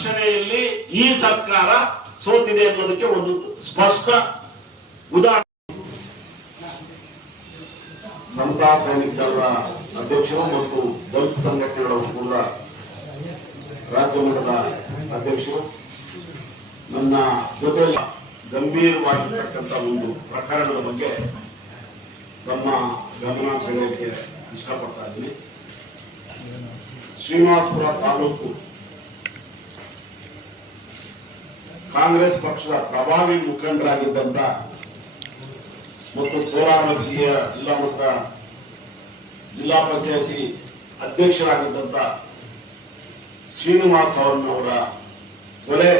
ರಕ್ಷಣೆಯಲ್ಲಿ ಈ ಸರ್ಕಾರ ಸೋತಿದೆ ಅನ್ನೋದಕ್ಕೆ ಒಂದು ಸ್ಪಷ್ಟ ಉದಾಹರಣೆ. ಸಮತಾ ಸೈನಿಕರ ಅಧ್ಯಕ್ಷರು ಮತ್ತು ದಲಿತ ಸಂಘಟನೆಗಳ ಒಕ್ಕೂಟದ ರಾಜ್ಯ ಮಟ್ಟದ ಅಧ್ಯಕ್ಷರು ನನ್ನ ಜೊತೆಯಲ್ಲಿ ಗಂಭೀರವಾಗಿರ್ತಕ್ಕಂಥ ಒಂದು ಪ್ರಕರಣದ ಬಗ್ಗೆ ತಮ್ಮ ಗಮನ ಸೆಳೆಯಲಿಕ್ಕೆ ಇಷ್ಟಪಡ್ತಾ ಇದ್ದೀನಿ. ಶ್ರೀನಿವಾಸಪುರ ತಾಲೂಕು ಕಾಂಗ್ರೆಸ್ ಪಕ್ಷದ ಪ್ರಭಾವಿ ಮುಖಂಡರಾಗಿದ್ದಂತ ಮತ್ತು ಕೋಲಾರ ಜಿಲ್ಲೆಯ ಜಿಲ್ಲಾ ಮಟ್ಟ ಜಿಲ್ಲಾ ಪಂಚಾಯತಿ ಅಧ್ಯಕ್ಷರಾಗಿದ್ದಂತ ಶ್ರೀನಿವಾಸ್ ಅವರ ಕೊಲೆ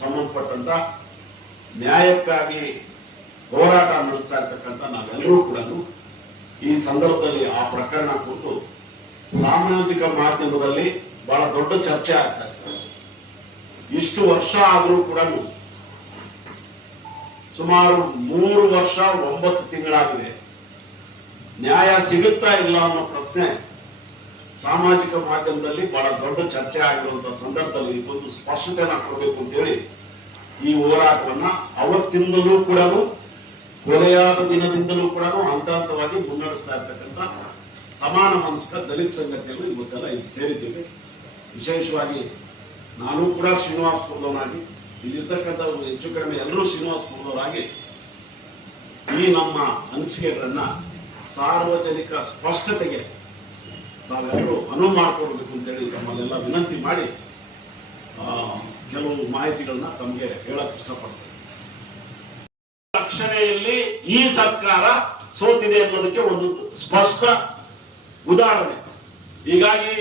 ಸಂಬಂಧಪಟ್ಟಂತ ನ್ಯಾಯಕ್ಕಾಗಿ ಹೋರಾಟ ನಡೆಸ್ತಾ ಇರ್ತಕ್ಕಂಥ ನಾವೆಲ್ಲರೂ ಕೂಡ ಈ ಸಂದರ್ಭದಲ್ಲಿ ಆ ಪ್ರಕರಣ ಕುರಿತು ಸಾಮಾಜಿಕ ಮಾಧ್ಯಮದಲ್ಲಿ ಬಹಳ ದೊಡ್ಡ ಚರ್ಚೆ ಆಗ್ತಾ ಇದೆ. ಇಷ್ಟು ವರ್ಷ ಆದರೂ ಕೂಡ ಸುಮಾರು 3 ವರ್ಷ 9 ತಿಂಗಳಾಗಿದೆ, ನ್ಯಾಯ ಸಿಗುತ್ತಾ ಇಲ್ಲ ಅನ್ನೋ ಪ್ರಶ್ನೆ ಸಾಮಾಜಿಕ ಮಾಧ್ಯಮದಲ್ಲಿ ಬಹಳ ದೊಡ್ಡ ಚರ್ಚೆ ಆಗಿರುವಂತಹ ಸಂದರ್ಭದಲ್ಲಿ ಇದೊಂದು ಸ್ಪಷ್ಟತೆಯನ್ನು ಕೊಡಬೇಕು ಅಂತೇಳಿ ಈ ಹೋರಾಟವನ್ನ ಅವತ್ತಿಂದಲೂ ಕೂಡ ಕೊಲೆಯಾದ ದಿನದಿಂದಲೂ ಕೂಡ ಹಂತ ಹಂತವಾಗಿ ಮುನ್ನಡೆಸ್ತಾ ಇರ್ತಕ್ಕಂಥ ಸಮಾನ ಮನಸ್ಕ ದಲಿತ ಸಂಘಟನೆಗಳು ಇವತ್ತೆಲ್ಲ ಇಲ್ಲಿ ಸೇರಿದ್ದೇವೆ. ವಿಶೇಷವಾಗಿ ನಾನು ಕೂಡ ಶ್ರೀನಿವಾಸಪುರದವನಾಗಿ ಇಲ್ಲಿರ್ತಕ್ಕಂಥವ್ರು ಹೆಚ್ಚು ಕಡಿಮೆ ಎಲ್ಲರೂ ಶ್ರೀನಿವಾಸಪುರದವರಾಗಿ ಈ ನಮ್ಮ ಅನಿಸಿಕೆಗಳನ್ನ ಸಾರ್ವಜನಿಕ ಸ್ಪಷ್ಟತೆಗೆ ನಾವೆಲ್ಲರೂ ಅನುವು ಮಾಡಿಕೊಡ್ಬೇಕು ಅಂತೇಳಿ ತಮ್ಮಲ್ಲೆಲ್ಲ ವಿನಂತಿ ಮಾಡಿ ಕೆಲವು ಮಾಹಿತಿಗಳನ್ನ ತಮಗೆ ಹೇಳಕ್ ಇಷ್ಟಪಡ್ತೇನೆ. ರಕ್ಷಣೆಯಲ್ಲಿ ಈ ಸರ್ಕಾರ ಸೋತಿದೆ ಅನ್ನೋದಕ್ಕೆ ಒಂದು ಸ್ಪಷ್ಟ ಉದಾಹರಣೆ. ಹೀಗಾಗಿ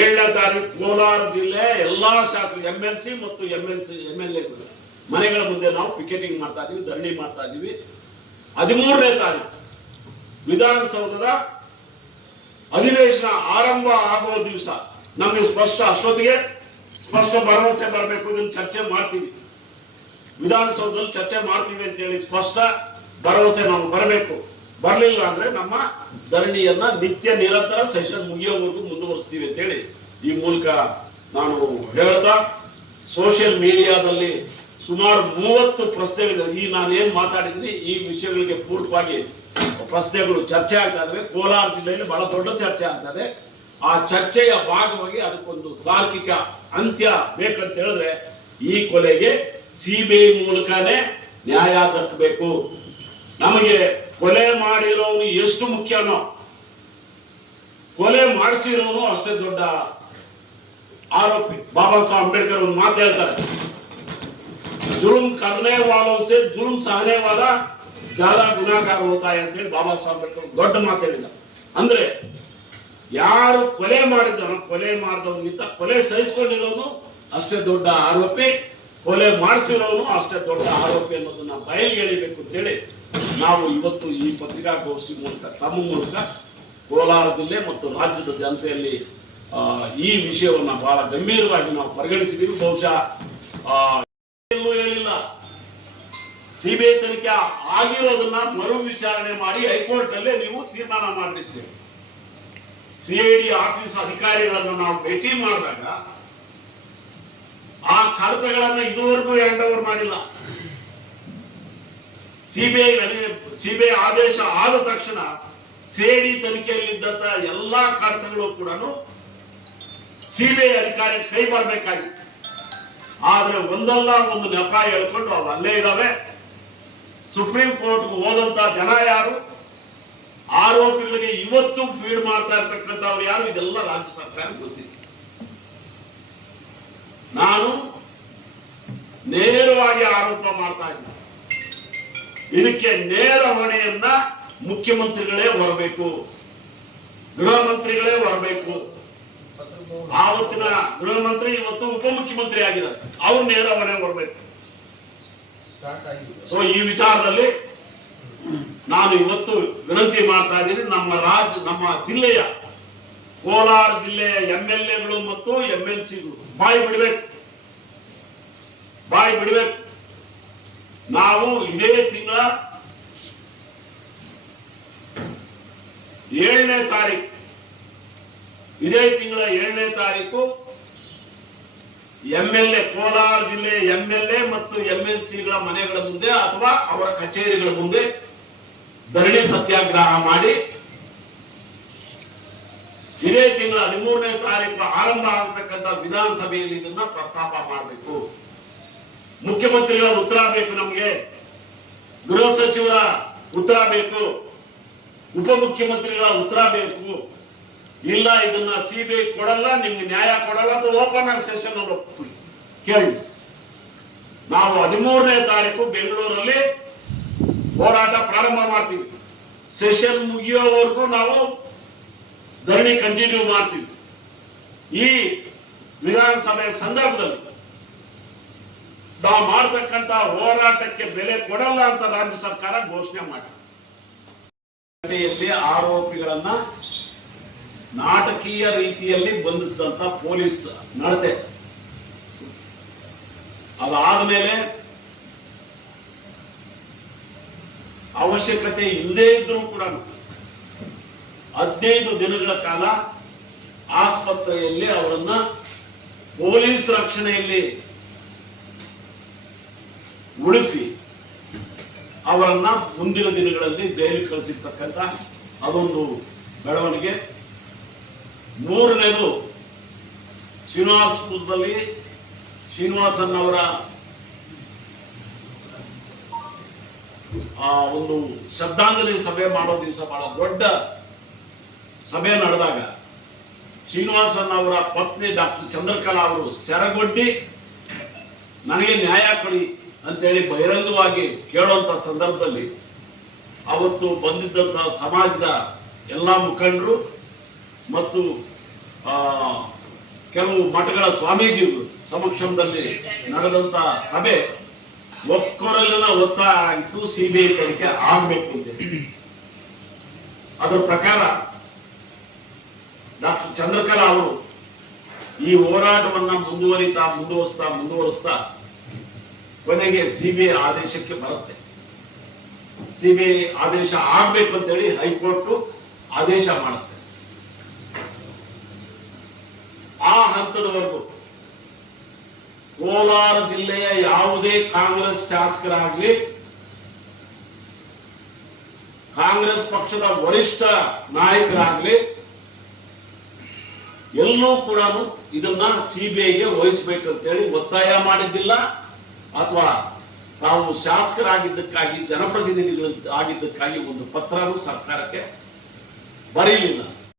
7ನೇ ತಾರೀಕು ಕೋಲಾರ ಜಿಲ್ಲೆ ಎಲ್ಲಾ ಶಾಸಕರು MLC ಮತ್ತು MLA ಮನೆಗಳ ಮುಂದೆ ನಾವು ಪಿಕೆಟಿಂಗ್ ಮಾಡ್ತಾ ಇದೀವಿ, ಧರಣಿ ಮಾಡ್ತಾ ಇದೀವಿ. 13ನೇ ತಾರೀಕು ವಿಧಾನಸೌಧದ ಅಧಿವೇಶನ ಆರಂಭ ಆಗುವ ದಿವಸ ನಮಗೆ ಅಷ್ಟೊತ್ತಿಗೆ ಸ್ಪಷ್ಟ ಭರವಸೆ ಬರಬೇಕು, ಇದನ್ನು ಚರ್ಚೆ ಮಾಡ್ತೀವಿ, ವಿಧಾನಸೌಧದಲ್ಲಿ ಚರ್ಚೆ ಮಾಡ್ತೀವಿ ಅಂತ ಹೇಳಿ ಸ್ಪಷ್ಟ ಭರವಸೆ ನಾವು ಬರಬೇಕು. ಬರಲಿಲ್ಲ ಅಂದ್ರೆ ನಮ್ಮ ಧರಣಿಯನ್ನ ನಿತ್ಯ ನಿರಂತರ ಸೆಷನ್ ಮುಗಿಯೋವರೆಗೂ ಮುಂದುವರಿಸ್ತೀವಿ ಅಂತ ಹೇಳಿ ಈ ಮೂಲಕ ನಾನು ಹೇಳ್ತಾ, ಸೋಷಿಯಲ್ ಮೀಡಿಯಾದಲ್ಲಿ ಸುಮಾರು 30 ಪ್ರಶ್ನೆಗಳು ನಾನೇನ್ ಮಾತಾಡಿದ್ದೀನಿ ಈ ವಿಷಯಗಳಿಗೆ ಪೂರ್ವಕವಾಗಿ ಪ್ರಶ್ನೆಗಳು ಚರ್ಚೆ ಆಗ್ತಾ ಇದಾವೆ. ಕೋಲಾರ ಜಿಲ್ಲೆಯಲ್ಲಿ ಬಹಳ ದೊಡ್ಡ ಚರ್ಚೆ ಆಗ್ತದೆ. ಆ ಚರ್ಚೆಯ ಭಾಗವಾಗಿ ಅದಕ್ಕೊಂದು ತಾರ್ಕಿಕ ಅಂತ್ಯ ಬೇಕಂತ ಹೇಳಿದ್ರೆ ಈ ಕೊಲೆಗೆ CBI ಮೂಲಕನೇ ನ್ಯಾಯ ದಕ್ಕಬೇಕು. ನಮಗೆ ಕೊಲೆ ಮಾಡಿರೋನು ಎಷ್ಟು ಮುಖ್ಯನೋ ಕೊಲೆ ಮಾಡಿಸಿರೋನು ಅಷ್ಟೇ ದೊಡ್ಡ ಆರೋಪಿ. ಬಾಬಾ ಸಾಹೇಬ್ ಅಂಬೇಡ್ಕರ್ ಒಂದು ಮಾತು ಹೇಳ್ತಾರೆ, ಜುಲ್ಮ್ ಕರ್ನೆ ವಾಲೋ ಸೆ ಜುಲ್ಮ್ ಸಹನೆ ವಾಲಾ ಜ್ಯಾದಾ ಗುನಾಹಗಾರ ಹೋತಾ ಹೈ ಅಂತ ಹೇಳಿ ಬಾಬಾ ಸಾಹೇಬ್ ಅಂಬೇಡ್ಕರ್ ದೊಡ್ಡ ಮಾತು ಹೇಳಿದ. ಅಂದ್ರೆ ಯಾರು ಕೊಲೆ ಮಾಡಿದನೋ ಕೊಲೆ ಮಾಡಿದವನಿಗಿಂತ ಕೊಲೆ ಸಹಿಸಿಕೊಂಡಿರೋನು ಅಷ್ಟೇ ದೊಡ್ಡ ಆರೋಪಿ, ಕೊಲೆ ಮಾಡಿಸಿರೋನು ಅಷ್ಟೇ ದೊಡ್ಡ ಆರೋಪಿ ಅನ್ನೋದನ್ನ ಬಯಲಿಗೆ ಎಳಿಬೇಕು ಅಂತೇಳಿ ನಾವು ಇವತ್ತು ಈ ಪತ್ರಿಕಾಗೋಷ್ಠಿ ಮೂಲಕ ತಮ್ಮ ಮೂಲಕ ಕೋಲಾರ ಜಿಲ್ಲೆ ಮತ್ತು ರಾಜ್ಯದ ಜನತೆಯಲ್ಲಿ ಈ ವಿಷಯವನ್ನ ಬಹಳ ಗಂಭೀರವಾಗಿ ನಾವು ಪರಿಗಣಿಸಿದ್ದೀವಿ. ಬಹುಶಃ ಎಲ್ಲೂ ಹೇಳಿಲ್ಲ, CBI ತನಿಖೆ ಆಗಿರೋದನ್ನ ಮರು ವಿಚಾರಣೆ ಮಾಡಿ ಹೈಕೋರ್ಟ್ ಅಲ್ಲೇ ನೀವು ತೀರ್ಮಾನ ಮಾಡಿರ್ತೀವಿ. CID ಆಫೀಸ್ ಅಧಿಕಾರಿಗಳನ್ನ ನಾವು ಭೇಟಿ ಮಾಡಿದಾಗ ಆ ಕಡತಗಳನ್ನ ಇದುವರೆಗೂ ಹ್ಯಾಂಡ್ ಓವರ್ ಮಾಡಿಲ್ಲ. ಸಿಬಿಐ ಆದೇಶ ಆದ ತಕ್ಷಣ CID ತನಿಖೆಯಲ್ಲಿದ್ದಂತ ಎಲ್ಲಾ ಕಡತಗಳು ಕೂಡ CBI ಅಧಿಕಾರಿ ಕೈ ಬರಬೇಕಾಗಿತ್ತು. ಆದ್ರೆ ಒಂದಲ್ಲ ಒಂದು ನೆಪ ಹೇಳ್ಕೊಂಡು ಅವು ಅಲ್ಲೇ ಇದಾವೆ. ಸುಪ್ರೀಂ ಕೋರ್ಟ್ಗೆ ಹೋದಂತ ಜನ ಯಾರು, ಆರೋಪಿಗಳಿಗೆ ಇವತ್ತು ಫೀಡ್ ಮಾಡ್ತಾ ಇರ್ತಕ್ಕಂಥವ್ರು ಯಾರು, ಇದೆಲ್ಲ ರಾಜ್ಯ ಸರ್ಕಾರ ಗೊತ್ತಿದೆ. ನಾನು ನೇರವಾಗಿ ಆರೋಪ ಮಾಡ್ತಾ ಇದ್ದೀನಿ, ಇದಕ್ಕೆ ನೇರ ಹೊಣೆಯನ್ನ ಮುಖ್ಯಮಂತ್ರಿಗಳೇ ಹೊರಬೇಕು, ಗೃಹ ಮಂತ್ರಿಗಳೇ ಹೊರಬೇಕು. ಆವತ್ತಿನ ಗೃಹ ಮಂತ್ರಿ ಇವತ್ತು ಉಪಮುಖ್ಯಮಂತ್ರಿ ಆಗಿದ್ದಾರೆ, ಅವ್ರು ನೇರ ಹೊಣೆ ಹೊರಬೇಕು. ಸೊ ಈ ವಿಚಾರದಲ್ಲಿ ನಾನು ಇವತ್ತು ವಿನಂತಿ ಮಾಡ್ತಾ ಇದ್ದೀನಿ, ನಮ್ಮ ಜಿಲ್ಲೆಯ ಕೋಲಾರ ಜಿಲ್ಲೆಯ MLAಗಳು ಮತ್ತು MLCಗಳು ಬಾಯಿ ಬಿಡಬೇಕು. ನಾವು ಇದೇ ತಿಂಗಳ 7ನೇ ತಾರೀಕು MLA ಕೋಲಾರ ಜಿಲ್ಲೆ MLA ಮತ್ತು MLCಗಳ ಮನೆಗಳ ಮುಂದೆ ಅಥವಾ ಅವರ ಕಚೇರಿಗಳ ಮುಂದೆ ಧರಣಿ ಸತ್ಯಾಗ್ರಹ ಮಾಡಿ ಇದೇ ತಿಂಗಳ 13ನೇ ತಾರೀಕು ಆರಂಭ ಆಗತಕ್ಕಂಥ ವಿಧಾನಸಭೆಯಲ್ಲಿ ಇದನ್ನ ಪ್ರಸ್ತಾಪ ಮಾಡಬೇಕು. ಮುಖ್ಯಮಂತ್ರಿಗಳ ಉತ್ತರ ಬೇಕು, ನಮಗೆ ಗೃಹ ಸಚಿವರ ಉತ್ತರ ಬೇಕು, ಉಪಮುಖ್ಯಮಂತ್ರಿಗಳ ಉತ್ತರ ಬೇಕು. ಇಲ್ಲ ಇದನ್ನ CBI ಕೊಡಲ್ಲ, ನಿಮ್ಗೆ ನ್ಯಾಯ ಕೊಡಲ್ಲ ಅಥವಾ ಓಪನ್ ಆಗಿ ಸೆಷನ್ ಕೇಳಿ. ನಾವು 13ನೇ ತಾರೀಕು ಬೆಂಗಳೂರಲ್ಲಿ ಹೋರಾಟ ಪ್ರಾರಂಭ ಮಾಡ್ತೀವಿ. ಸೆಷನ್ ಮುಗಿಯೋವರೆಗೂ ನಾವು ಧರಣಿ ಕಂಟಿನ್ಯೂ ಮಾಡ್ತೀವಿ. ಈ ವಿಧಾನಸಭೆ ಸಂದರ್ಭದಲ್ಲಿ ನಾವು ಮಾಡತಕ್ಕಂತ ಹೋರಾಟಕ್ಕೆ ಬೆಲೆ ಕೊಡಲ್ಲ ಅಂತ ರಾಜ್ಯ ಸರ್ಕಾರ ಘೋಷಣೆ ಮಾಡಿ ಆರೋಪಿಗಳನ್ನ ನಾಟಕೀಯ ರೀತಿಯಲ್ಲಿ ಬಂಧಿಸಿದಂತ ಪೊಲೀಸ್ ನಡತೆ, ಅದಾದ್ಮೇಲೆ ಅವಶ್ಯಕತೆ ಇಲ್ಲದೇ ಇದ್ರೂ ಕೂಡ 15 ದಿನಗಳ ಕಾಲ ಆಸ್ಪತ್ರೆಯಲ್ಲಿ ಅವರನ್ನ ಪೊಲೀಸ್ ರಕ್ಷಣೆಯಲ್ಲಿ ಉಳಿಸಿ ಅವರನ್ನ ಮುಂದಿನ ದಿನಗಳಲ್ಲಿ ಜೈಲಿಗೆ ಕಳಿಸಿರ್ತಕ್ಕಂಥ ಅದೊಂದು ಬೆಳವಣಿಗೆ. ಮೂರನೇದು, ಶ್ರೀನಿವಾಸಪುರದಲ್ಲಿ ಶ್ರೀನಿವಾಸನ್ ಅವರ ಒಂದು ಶ್ರದ್ಧಾಂಜಲಿ ಸಭೆ ಮಾಡೋ ದಿವಸ ಬಹಳ ದೊಡ್ಡ ಸಭೆ ನಡೆದಾಗ ಶ್ರೀನಿವಾಸನ್ ಅವರ ಪತ್ನಿ ಡಾಕ್ಟರ್ ಚಂದ್ರಕಲಾ ಅವರು ಸೆರಗೊಡ್ಡಿ ನನಗೆ ನ್ಯಾಯ ಕೊಡಿ ಅಂತೇಳಿ ಬಹಿರಂಗವಾಗಿ ಕೇಳುವಂತ ಸಂದರ್ಭದಲ್ಲಿ ಅವತ್ತು ಬಂದಿದ್ದಂತಹ ಸಮಾಜದ ಎಲ್ಲ ಮುಖಂಡರು ಮತ್ತು ಕೆಲವು ಮಠಗಳ ಸ್ವಾಮೀಜಿಗಳು ಸಮಕ್ಷಮದಲ್ಲಿ ನಡೆದಂತ ಸಭೆ ಒಕ್ಕೊರಲಿನ ಒತ್ತಾಯ ಆಗಿತ್ತು, CBI ತನಿಖೆ ಆಗಬೇಕು ಅಂತೇಳಿ. ಅದರ ಪ್ರಕಾರ ಡಾಕ್ಟರ್ ಚಂದ್ರಕಲಾ ಅವರು ಈ ಹೋರಾಟವನ್ನ ಮುಂದುವರಿಸ್ತಾ ಕೊನೆಗೆ CBI ಆದೇಶಕ್ಕೆ ಬರುತ್ತೆ. CBI ಆದೇಶ ಆಗ್ಬೇಕು ಅಂತೇಳಿ ಹೈಕೋರ್ಟ್ ಆದೇಶ ಮಾಡುತ್ತೆ. ಆ ಹಂತದವರೆಗೂ ಕೋಲಾರ ಜಿಲ್ಲೆಯ ಯಾವುದೇ ಕಾಂಗ್ರೆಸ್ ಶಾಸಕರಾಗಲಿ, ಕಾಂಗ್ರೆಸ್ ಪಕ್ಷದ ವರಿಷ್ಠ ನಾಯಕರಾಗಲಿ ಎಲ್ಲೂ ಕೂಡ ಇದನ್ನ CBIಗೆ ವಹಿಸಬೇಕಂತೇಳಿ ಒತ್ತಾಯ ಮಾಡಿದ್ದಿಲ್ಲ, ಅಥವಾ ತಾವು ಶಾಸಕರಾಗಿದ್ದಕ್ಕಾಗಿ ಜನಪ್ರತಿನಿಧಿಗಳು ಆಗಿದ್ದಕ್ಕಾಗಿ ಒಂದು ಪತ್ರನೂ ಸರ್ಕಾರಕ್ಕೆ ಬರೀಲಿಲ್ಲ.